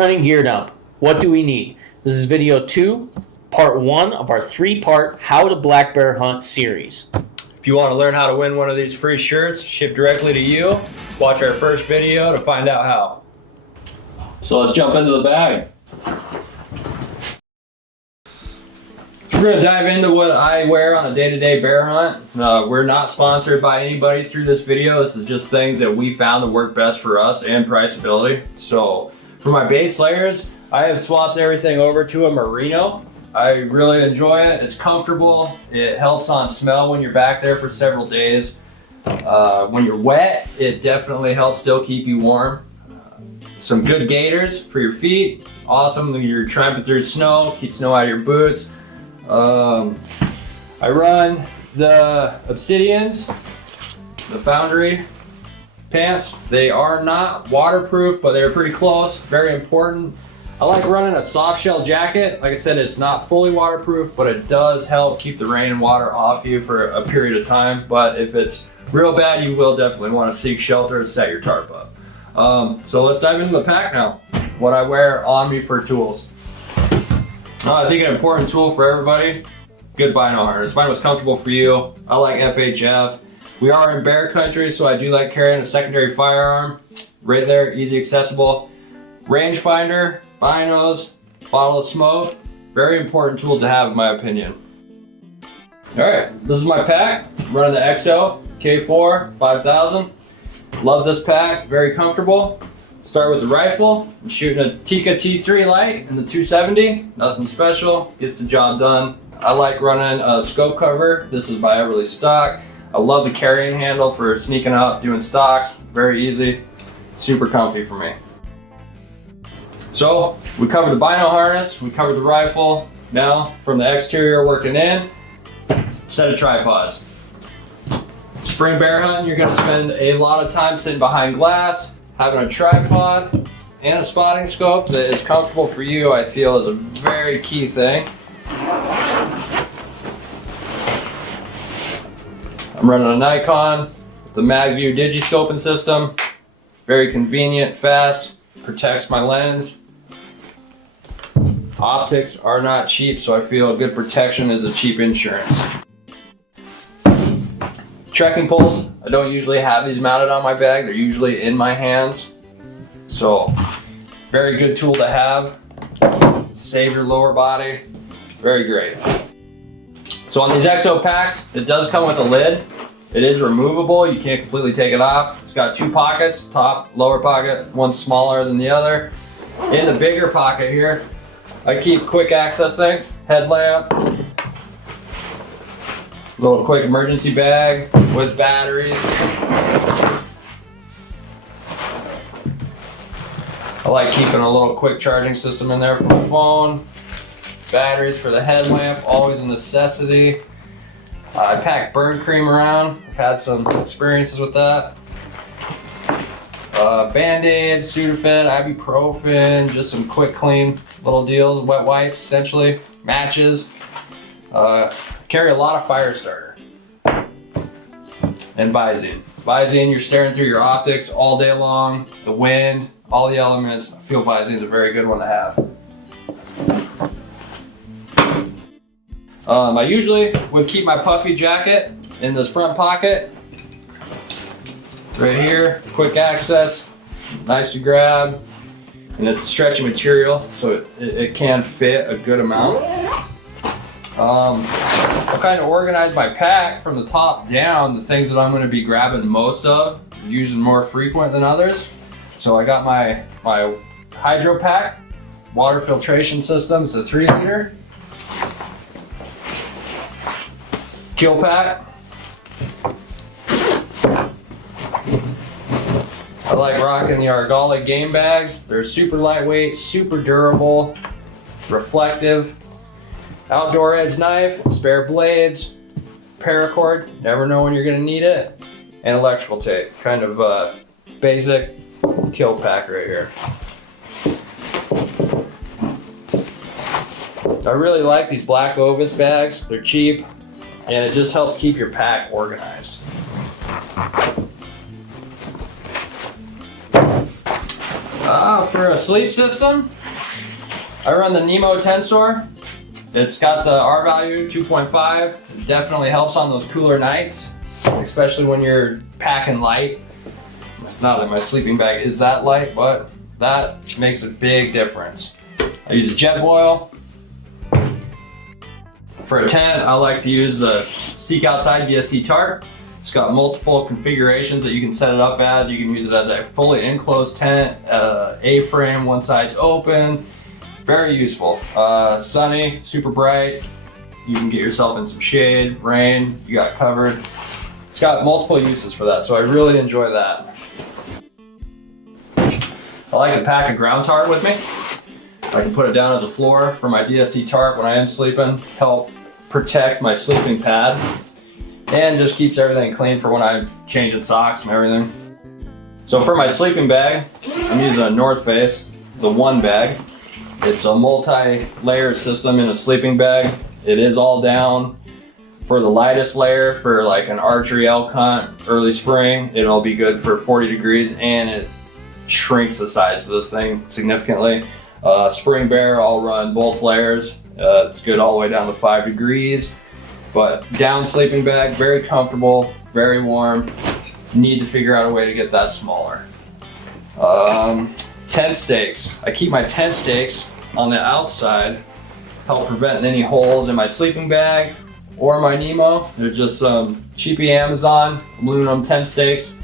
hunting gear dump. What do we need? This is video 2, part 1 of our 3-part How to Black Bear Hunt series. If you want to learn how to win one of these free shirts shipped directly to you, watch our first video to find out how. So let's jump into the bag. We're going to dive into what I wear on a day-to-day bear hunt. We're not sponsored by anybody through this video. This is just things that we found to work best for us and priceability. So for my base layers, I have swapped everything over to a merino. I really enjoy it. It's comfortable. It helps on smell when you're back there for several days. When you're wet, it definitely helps still keep you warm. Some good gaiters for your feet. Awesome when you're tramping through snow, keep snow out of your boots. I run the Obsidians, the Foundry pants. They are not waterproof, but they're pretty close, very important. I like running a soft shell jacket. Like I said, it's not fully waterproof, but it does help keep the rain and water off you for a period of time. But if it's real bad, you will definitely want to seek shelter and set your tarp up. So let's dive into the pack now. What I wear on me for tools. I think an important tool for everybody, good bino harness. Find what's comfortable for you. I like FHF. We are in bear country, so I do like carrying a secondary firearm. Right there, easy accessible. Rangefinder, binos, bottle of smoke. Very important tools to have in my opinion. All right, this is my pack. I'm running the XO K4 5000. Love this pack, very comfortable. Start with the rifle. I'm shooting a Tikka T3 light in the 270. Nothing special, gets the job done. I like running a scope cover. This is by Everly stock. I love the carrying handle for sneaking out, doing stocks. Very easy, super comfy for me. So we covered the bino harness, we covered the rifle. Now from the exterior working in, set of tripods. Spring bear hunting, you're gonna spend a lot of time sitting behind glass. Having a tripod and a spotting scope that is comfortable for you, I feel, is a very key thing. I'm running a Nikon with the MagView Digiscoping system. Very convenient, fast, protects my lens. Optics are not cheap, so I feel a good protection is a cheap insurance. Trekking poles, I don't usually have these mounted on my bag. They're usually in my hands. So, very good tool to have. Save your lower body. Very great. So on these XO packs, it does come with a lid. It is removable. You can't completely take it off. It's got 2 pockets, top, lower pocket. One's smaller than the other. In the bigger pocket here, I keep quick access things, headlamp, little quick emergency bag with batteries. I like keeping a little quick charging system in there for my phone. Batteries for the headlamp, always a necessity. I pack burn cream around. I've had some experiences with that. Band-Aids, Sudafed, ibuprofen, just some quick clean little deals. Wet wipes, essentially. Matches. Carry a lot of fire starter. And Visine. Visine, you're staring through your optics all day long. The wind, all the elements. I feel Visine is a very good one to have. I usually would keep my puffy jacket in this front pocket. Right here, quick access, nice to grab. And it's stretchy material, so it can fit a good amount. I kind of organize my pack from the top down, the things that I'm going to be grabbing most of, using more frequent than others. So I got my hydro pack, water filtration system. It's a 3-liter. Kill pack. I like rocking the Argali game bags. They're super lightweight, super durable, reflective. Outdoor edge knife, spare blades, paracord, never know when you're gonna need it, and electrical tape. Kind of basic kill pack right here. I really like these black Ovis bags. They're cheap, and it just helps keep your pack organized. For for a sleep system, I run the Nemo 10 store. It's got the R value 2.5. It definitely helps on those cooler nights, especially when you're packing light. It's not that my sleeping bag is that light, but that makes a big difference. I use a jet boil. For a tent, I like to use the Seek Outside VST tarp. It's got multiple configurations that you can set it up as. You can use it as a fully enclosed tent, A-frame, one side's open. Very useful. Sunny, super bright. You can get yourself in some shade, rain, you got it covered. It's got multiple uses for that, so I really enjoy that. I like to pack a ground tarp with me. I can put it down as a floor for my DST tarp when I am sleeping, help protect my sleeping pad, and just keeps everything clean for when I'm changing socks and everything. So for my sleeping bag, I'm using a North Face, the One Bag. It's a multi-layer system in a sleeping bag. It is all down. For the lightest layer, for like an archery elk hunt, early spring, it'll be good for 40 degrees, and it shrinks the size of this thing significantly. Spring Bear, I'll run both layers. It's good all the way down to 5 degrees. But down sleeping bag, very comfortable, very warm. Need to figure out a way to get that smaller. Tent stakes. I keep my tent stakes on the outside, help prevent any holes in my sleeping bag or my Nemo. They're just some cheapy Amazon aluminum tent stakes.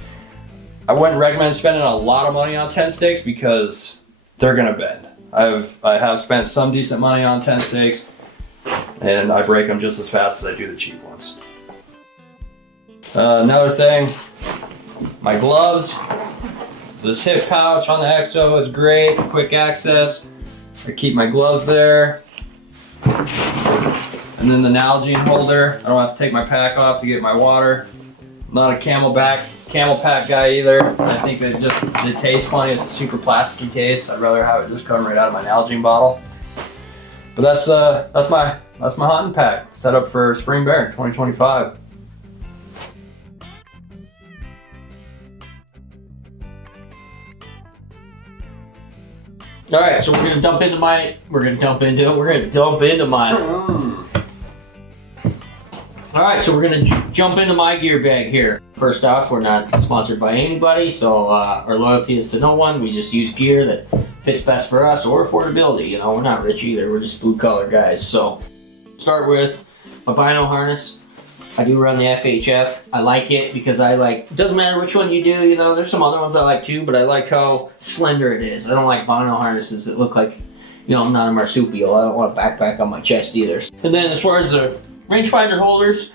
I wouldn't recommend spending a lot of money on tent stakes because they're gonna bend. I have spent some decent money on tent stakes, and I break them just as fast as I do the cheap ones. Another thing, my gloves. This hip pouch on the EXO is great, quick access. I keep my gloves there. And then the Nalgene holder. I don't have to take my pack off to get my water. I'm not a camel pack guy either. I think that it tastes funny. It's a super plasticky taste. I'd rather have it just come right out of my Nalgene bottle. But that's my hunting pack set up for Spring Bear 2025. All right, so we're gonna dump into my. All right, so we're gonna jump into my gear bag here. First off, we're not sponsored by anybody, so our loyalty is to no one. We just use gear that fits best for us or affordability. You know, we're not rich either. We're just blue collar guys. So, start with my bino harness. I do run the FHF. I like it because it doesn't matter which one you do, you know, there's some other ones I like too, but I like how slender it is. I don't like bino harnesses that look like, you know, I'm not a marsupial. I don't want a backpack on my chest either. And then as far as the rangefinder holders,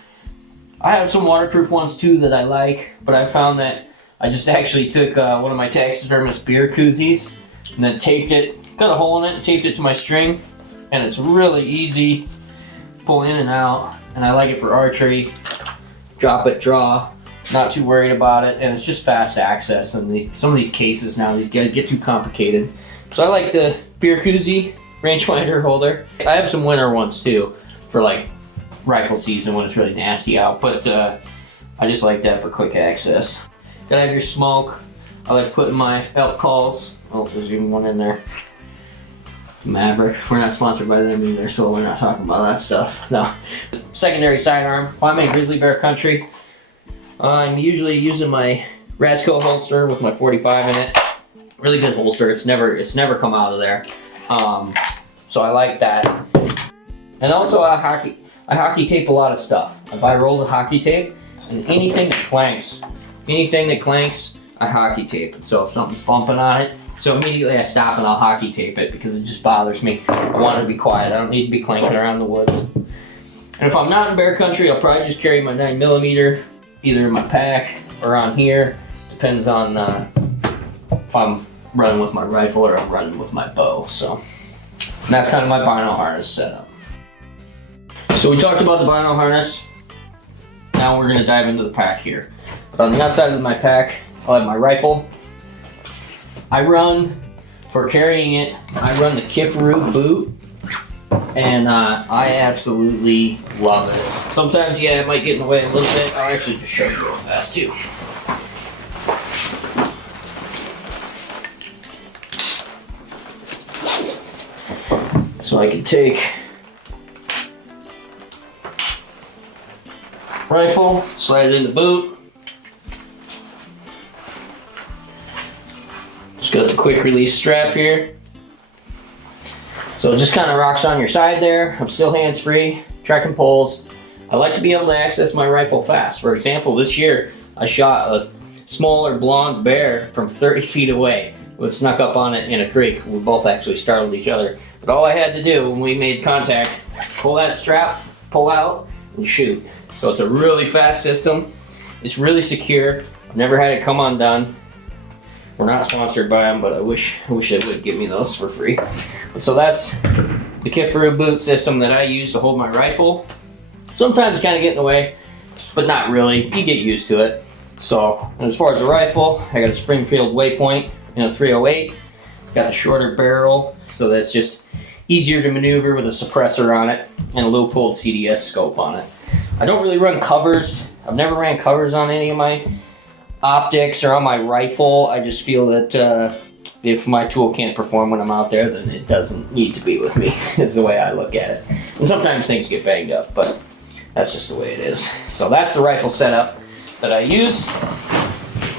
I have some waterproof ones too that I like, but I found that I just actually took one of my taxidermist beer koozies and then taped it, cut a hole in it and taped it to my string, and it's really easy to pull in and out. And I like it for archery, drop it, draw, not too worried about it, and it's just fast access. And some of these cases now, these guys get too complicated. So I like the beer koozie rangefinder holder. I have some winter ones too, for like rifle season when it's really nasty out, but I just like that for quick access. Gotta have your smoke. I like putting my elk calls. Oh, there's even one in there. Maverick. We're not sponsored by them either, so we're not talking about that stuff. No. Secondary sidearm. If I'm in grizzly bear country, I'm usually using my Rasco holster with my 45 in it. Really good holster. It's never come out of there. So I like that. And also I hockey tape a lot of stuff. I buy rolls of hockey tape, and anything that clanks, I hockey tape it. So if something's bumping on it, so immediately I stop and I'll hockey tape it because it just bothers me. I want it to be quiet. I don't need to be clanking around the woods. And if I'm not in bear country, I'll probably just carry my 9mm either in my pack or on here. Depends on if I'm running with my rifle or I'm running with my bow. So and that's kind of my bino harness setup. So we talked about the bino harness. Now we're gonna dive into the pack here. But on the outside of my pack, I'll have my rifle. I run, for carrying it, I run the Kifaru boot, and I absolutely love it. Sometimes, yeah, it might get in the way a little bit. I'll actually just show you real fast, too. So I can take rifle, slide it in the boot. Just got the quick release strap here. So it just kind of rocks on your side there. I'm still hands-free, trekking poles. I like to be able to access my rifle fast. For example, this year I shot a smaller blonde bear from 30 feet away. We snuck up on it in a creek. We both actually startled each other. But all I had to do when we made contact, pull that strap, pull out, and shoot. So it's a really fast system. It's really secure. I've never had it come undone. We're not sponsored by them, but I wish they would give me those for free. So that's the kit for a boot system that I use to hold my rifle. Sometimes kind of get in the way, but not really. You get used to it. So, and as far as the rifle, I got a Springfield Waypoint in a 308. Got the shorter barrel, so that's just easier to maneuver with a suppressor on it and a low-pulled CDS scope on it. I don't really run covers. I've never ran covers on any of my optics or on my rifle. I just feel that if my tool can't perform when I'm out there, then it doesn't need to be with me, is the way I look at it. And sometimes things get banged up, but that's just the way it is. So that's the rifle setup that I use.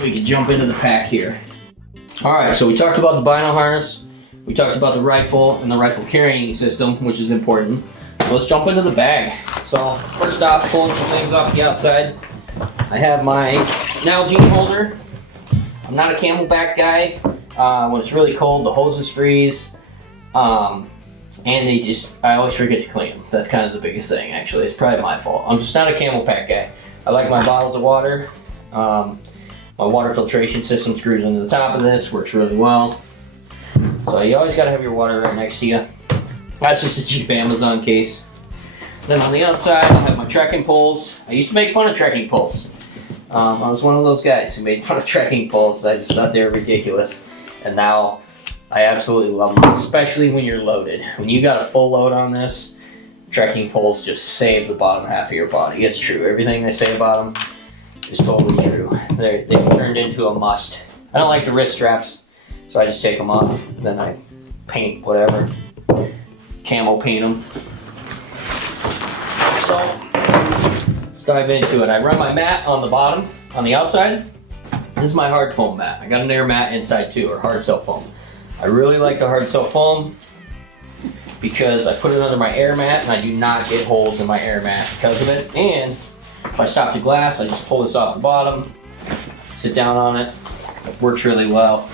We can jump into the pack here. All right, so we talked about the bino harness, we talked about the rifle and the rifle carrying system, which is important. So let's jump into the bag. So first off, pulling some things off the outside. I have my Nalgene holder. I'm not a Camelback guy. When it's really cold, the hoses freeze. And I always forget to clean them. That's kind of the biggest thing, actually. It's probably my fault. I'm just not a Camelback guy. I like my bottles of water. My water filtration system screws into the top of this, works really well. So you always gotta have your water right next to you. That's just a cheap Amazon case. Then on the outside, I have my trekking poles. I used to make fun of trekking poles. I was one of those guys who made fun of trekking poles. I just thought they were ridiculous. And now I absolutely love them, especially when you're loaded. When you got a full load on this, trekking poles just save the bottom half of your body. It's true. Everything they say about them is totally true. They've turned into a must. I don't like the wrist straps, so I just take them off. Then I paint whatever. Camo paint them. So let's dive into it. I run my mat on the bottom, on the outside. This is my hard foam mat. I got an air mat inside too, or hard cell foam. I really like the hard cell foam because I put it under my air mat and I do not get holes in my air mat because of it. And if I stop the glass, I just pull this off the bottom, sit down on it. It works really well.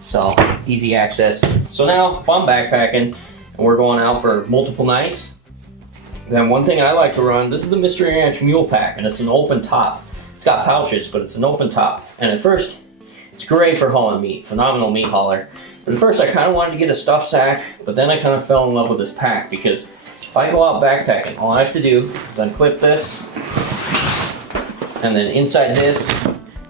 So easy access. So now if I'm backpacking and we're going out for multiple nights, then one thing I like to run, this is the Mystery Ranch Mule Pack, and it's an open top. It's got pouches, but it's an open top. And at first, it's great for hauling meat, phenomenal meat hauler. But at first I kind of wanted to get a stuff sack, but then I kind of fell in love with this pack because if I go out backpacking, all I have to do is unclip this, and then inside this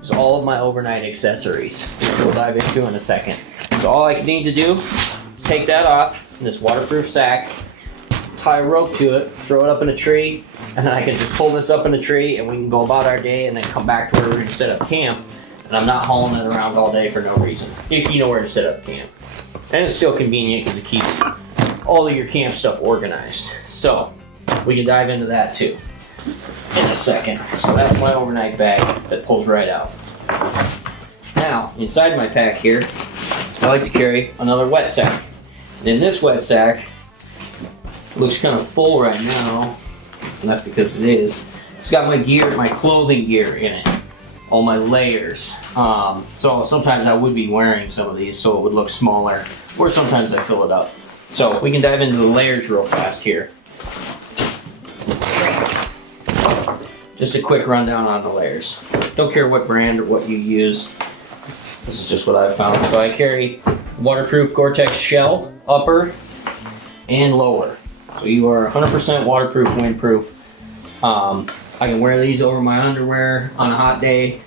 is all of my overnight accessories, which we'll dive into in a second. So all I need to do is take that off in this waterproof sack, tie a rope to it, throw it up in a tree, and then I can just pull this up in a tree and we can go about our day and then come back to where we're going to set up camp. And I'm not hauling it around all day for no reason, if you know where to set up camp. And it's still convenient because it keeps all of your camp stuff organized. So we can dive into that too in a second. So that's my overnight bag that pulls right out. Now, inside my pack here, I like to carry another wet sack. And in this wet sack, it looks kind of full right now, and that's because it is. It's got my gear, my clothing gear in it. All my layers. So sometimes I would be wearing some of these so it would look smaller, or sometimes I fill it up. So we can dive into the layers real fast here. Just a quick rundown on the layers. Don't care what brand or what you use. This is just what I've found. So I carry waterproof Gore-Tex shell, upper and lower. So you are 100% waterproof, windproof. I can wear these over my underwear on a hot day,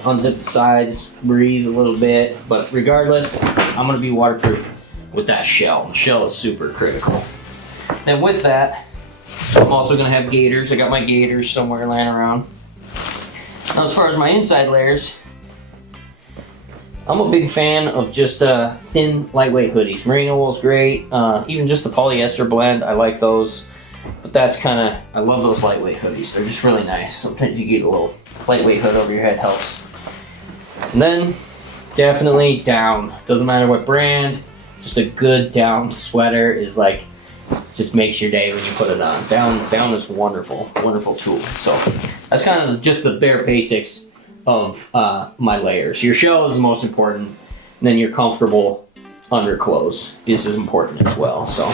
unzip the sides, breathe a little bit, but regardless, I'm going to be waterproof with that shell. The shell is super critical. And with that, I'm also going to have gaiters. I got my gaiters somewhere laying around. Now as far as my inside layers, I'm a big fan of just thin, lightweight hoodies. Merino wool's great. Even just the polyester blend, I like those. But that's kind of, I love those lightweight hoodies. They're just really nice. Sometimes you get a little lightweight hood over your head helps. And then, definitely down. Doesn't matter what brand, just a good down sweater is like, just makes your day when you put it on. Down is wonderful, wonderful tool. So that's kind of just the bare basics of my layers. Your shell is the most important, and then your comfortable underclothes is as important as well. So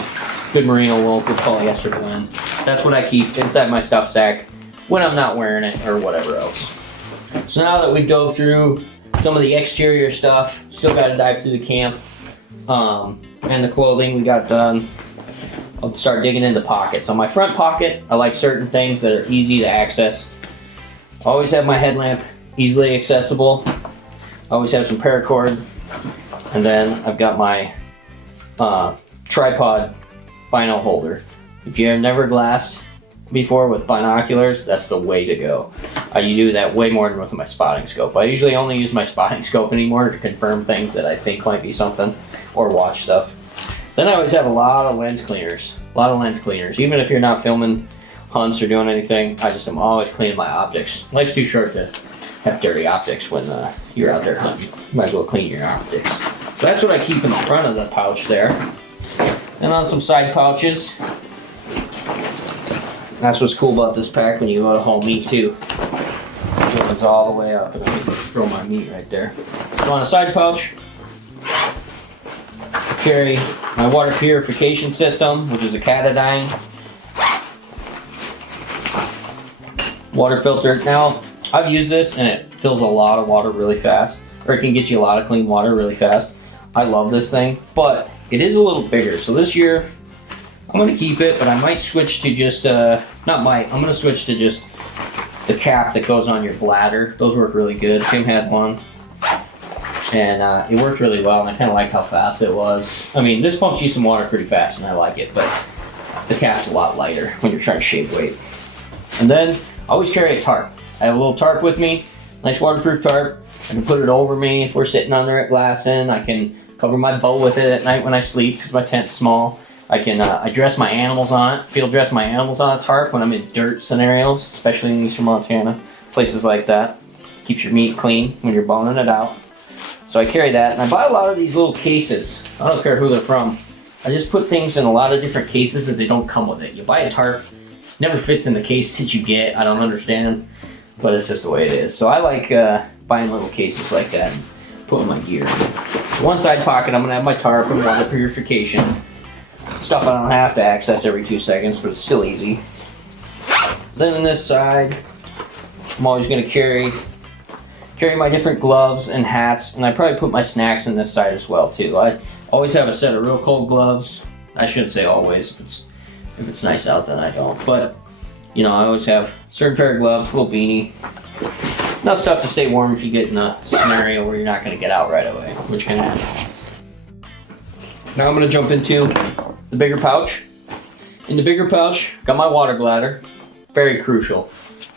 good merino wool, good polyester blend. That's what I keep inside my stuff sack when I'm not wearing it or whatever else. So now that we've dove through some of the exterior stuff, still got to dive through the camp and the clothing we got done. I'll start digging into pockets. On my front pocket, I like certain things that are easy to access. I always have my headlamp easily accessible. I always have some paracord. And then I've got my tripod bino holder. If you've never glassed before with binoculars, that's the way to go. You do that way more than with my spotting scope. I usually only use my spotting scope anymore to confirm things that I think might be something or watch stuff. Then I always have a lot of lens cleaners. Even if you're not filming hunts or doing anything, I just am always cleaning my optics. Life's too short to have dirty optics when you're out there hunting. You might as well clean your optics. So that's what I keep in the front of the pouch there. And on some side pouches. That's what's cool about this pack when you go to haul meat too. It opens all the way up and I can throw my meat right there. So on a side pouch, carry my water purification system, which is a Catadine water filter. Now, I've used this and it fills a lot of water really fast, or it can get you a lot of clean water really fast. I love this thing, but it is a little bigger. So this year, I'm gonna keep it, but I might switch to just, I'm gonna switch to just the cap that goes on your bladder. Those work really good. Tim had one. And it worked really well, and I kind of like how fast it was. I mean, this pumps you some water pretty fast, and I like it, but the cap's a lot lighter when you're trying to shave weight. And then, I always carry a tarp. I have a little tarp with me, nice waterproof tarp. I can put it over me if we're sitting under it glassing. I can cover my bow with it at night when I sleep, because my tent's small. I can, I dress my animals on it, field dress my animals on a tarp when I'm in dirt scenarios, especially in eastern Montana, places like that. Keeps your meat clean when you're boning it out. So I carry that, and I buy a lot of these little cases. I don't care who they're from. I just put things in a lot of different cases that they don't come with it. You buy a tarp, never fits in the case that you get. I don't understand, but it's just the way it is. So I like buying little cases like that and putting my gear in. One side pocket, I'm gonna have my tarp and water purification. Stuff I don't have to access every 2 seconds, but it's still easy. Then on this side, I'm always gonna carry my different gloves and hats, and I probably put my snacks in this side as well too. I always have a set of real cold gloves. I shouldn't say always. If it's nice out, then I don't. But you know, I always have a certain pair of gloves, a little beanie, enough stuff to stay warm if you get in a scenario where you're not going to get out right away, which can happen. Now I'm going to jump into the bigger pouch. In the bigger pouch, got my water bladder. Very crucial.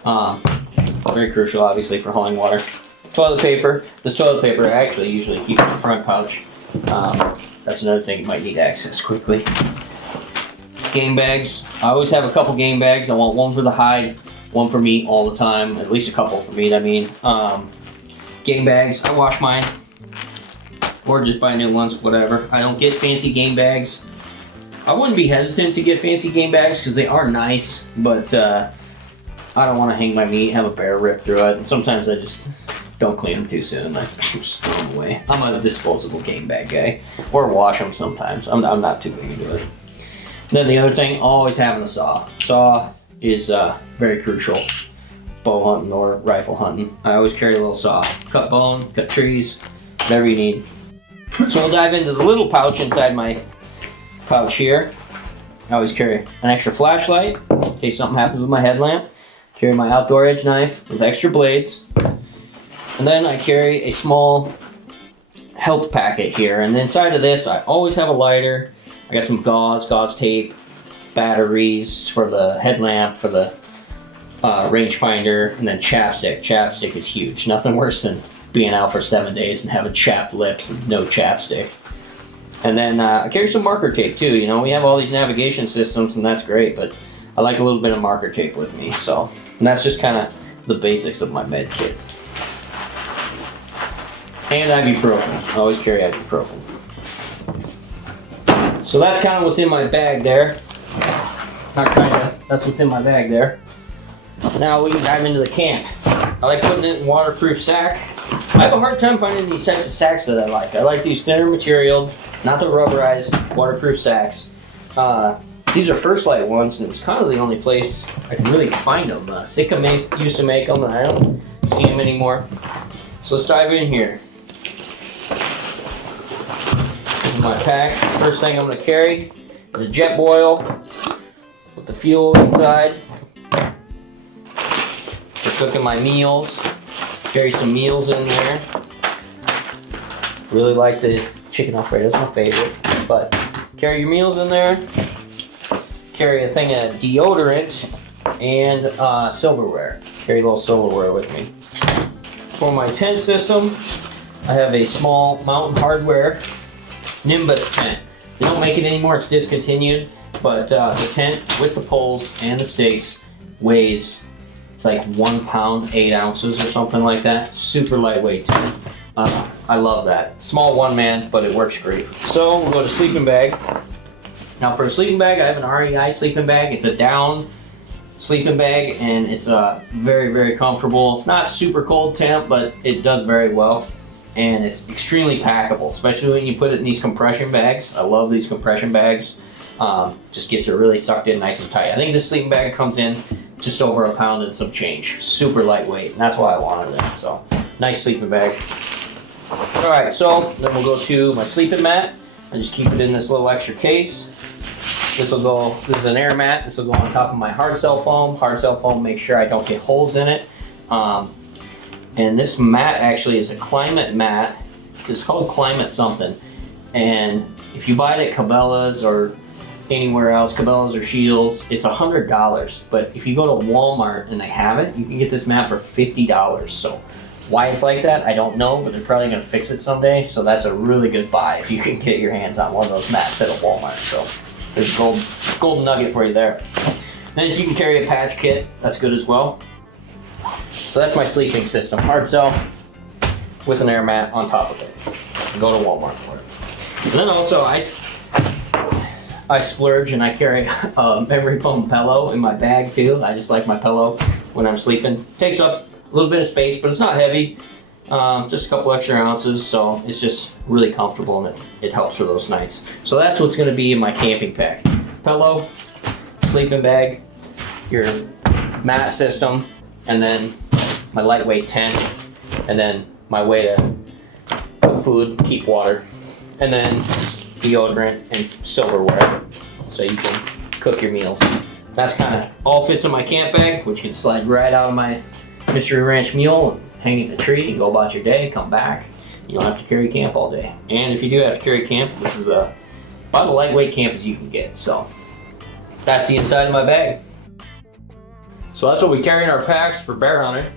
Very crucial, obviously, for hauling water. Toilet paper. This toilet paper I actually usually keep in the front pouch. That's another thing you might need to access quickly. Game bags. I always have a couple game bags. I want one for the hide, one for meat all the time. At least a couple for meat, I mean. Game bags. I wash mine. Or just buy new ones, whatever. I don't get fancy game bags. I wouldn't be hesitant to get fancy game bags because they are nice, but I don't want to hang my meat, have a bear rip through it, and sometimes I just don't clean them too soon. I just throw them away. I'm a disposable game bag guy, or wash them sometimes. I'm not too big into it. Then the other thing, always having a saw. Saw is very crucial. Bow hunting or rifle hunting. I always carry a little saw. Cut bone, cut trees, whatever you need. So we'll dive into the little pouch inside my pouch here. I always carry an extra flashlight in case something happens with my headlamp. Carry my outdoor edge knife with extra blades. And then I carry a small health packet here. And inside of this, I always have a lighter. I got some gauze tape, batteries for the headlamp, for the rangefinder, and then chapstick. Chapstick is huge. Nothing worse than being out for 7 days and having chapped lips and no chapstick. And then I carry some marker tape too. You know, we have all these navigation systems and that's great, but I like a little bit of marker tape with me. So, and that's just kind of the basics of my med kit. And ibuprofen. I always carry ibuprofen. So that's kind of what's in my bag there. Not kind of. That's what's in my bag there. Now we can dive into the camp. I like putting it in waterproof sack. I have a hard time finding these types of sacks that I like. I like these thinner material, not the rubberized waterproof sacks. These are First Light ones, and it's kind of the only place I can really find them. Sitka used to make them, and I don't see them anymore. So let's dive in here. This is my pack. First thing I'm going to carry is a jet boil with the fuel inside for cooking my meals. Carry some meals in there. Really like the chicken Alfredo, it's my favorite. But carry your meals in there. Carry a thing of deodorant and silverware. Carry a little silverware with me. For my tent system, I have a small Mountain Hardware Nimbus tent. They don't make it anymore, it's discontinued. But the tent with the poles and the stakes weighs, it's like 1 pound, 8 ounces or something like that. Super lightweight tent. I love that. Small one man, but it works great. So we'll go to sleeping bag. Now for a sleeping bag, I have an REI sleeping bag. It's a down sleeping bag and it's very, very comfortable. It's not super cold temp, but it does very well. And it's extremely packable, especially when you put it in these compression bags. I love these compression bags. Just gets it really sucked in nice and tight. I think this sleeping bag comes in just over 1 pound and some change. Super lightweight, and that's why I wanted it. So, nice sleeping bag. All right, so then we'll go to my sleeping mat. I just keep it in this little extra case. This is an air mat. This will go on top of my hard cell foam. Hard cell foam makes sure I don't get holes in it. And this mat actually is a climate mat. It's called Climate something. And if you buy it at Cabela's or anywhere else, Cabela's or Shields, it's $100. But if you go to Walmart and they have it, you can get this mat for $50. So why it's like that, I don't know, but they're probably gonna fix it someday. So that's a really good buy if you can get your hands on one of those mats at a Walmart. So there's a golden nugget for you there. Then if you can carry a patch kit, that's good as well. So that's my sleeping system. Hard cell with an air mat on top of it. Go to Walmart for it. And then also I splurge and I carry a memory foam pillow in my bag too. I just like my pillow when I'm sleeping. Takes up a little bit of space, but it's not heavy. Just a couple extra ounces, so it's just really comfortable and it helps for those nights. So that's what's gonna be in my camping pack. Pillow, sleeping bag, your mat system, and then my lightweight tent, and then my way to cook food, keep water, and then deodorant and silverware so you can cook your meals. That's kind of all fits in my camp bag, which can slide right out of my Mystery Ranch mule and hang it in the tree, go about your day, come back. You don't have to carry camp all day. And if you do have to carry camp, this is about a lightweight camp as you can get. So that's the inside of my bag. So that's what we carry in our packs for bear hunting.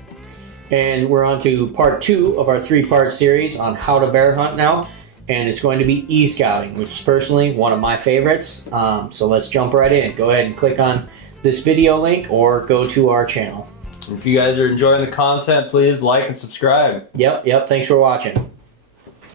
And we're on to part 2 of our 3-part series on how to bear hunt now. And it's going to be e-scouting, which is personally one of my favorites. So let's jump right in. Go ahead and click on this video link or go to our channel. If you guys are enjoying the content, please like and subscribe. Yep. Thanks for watching.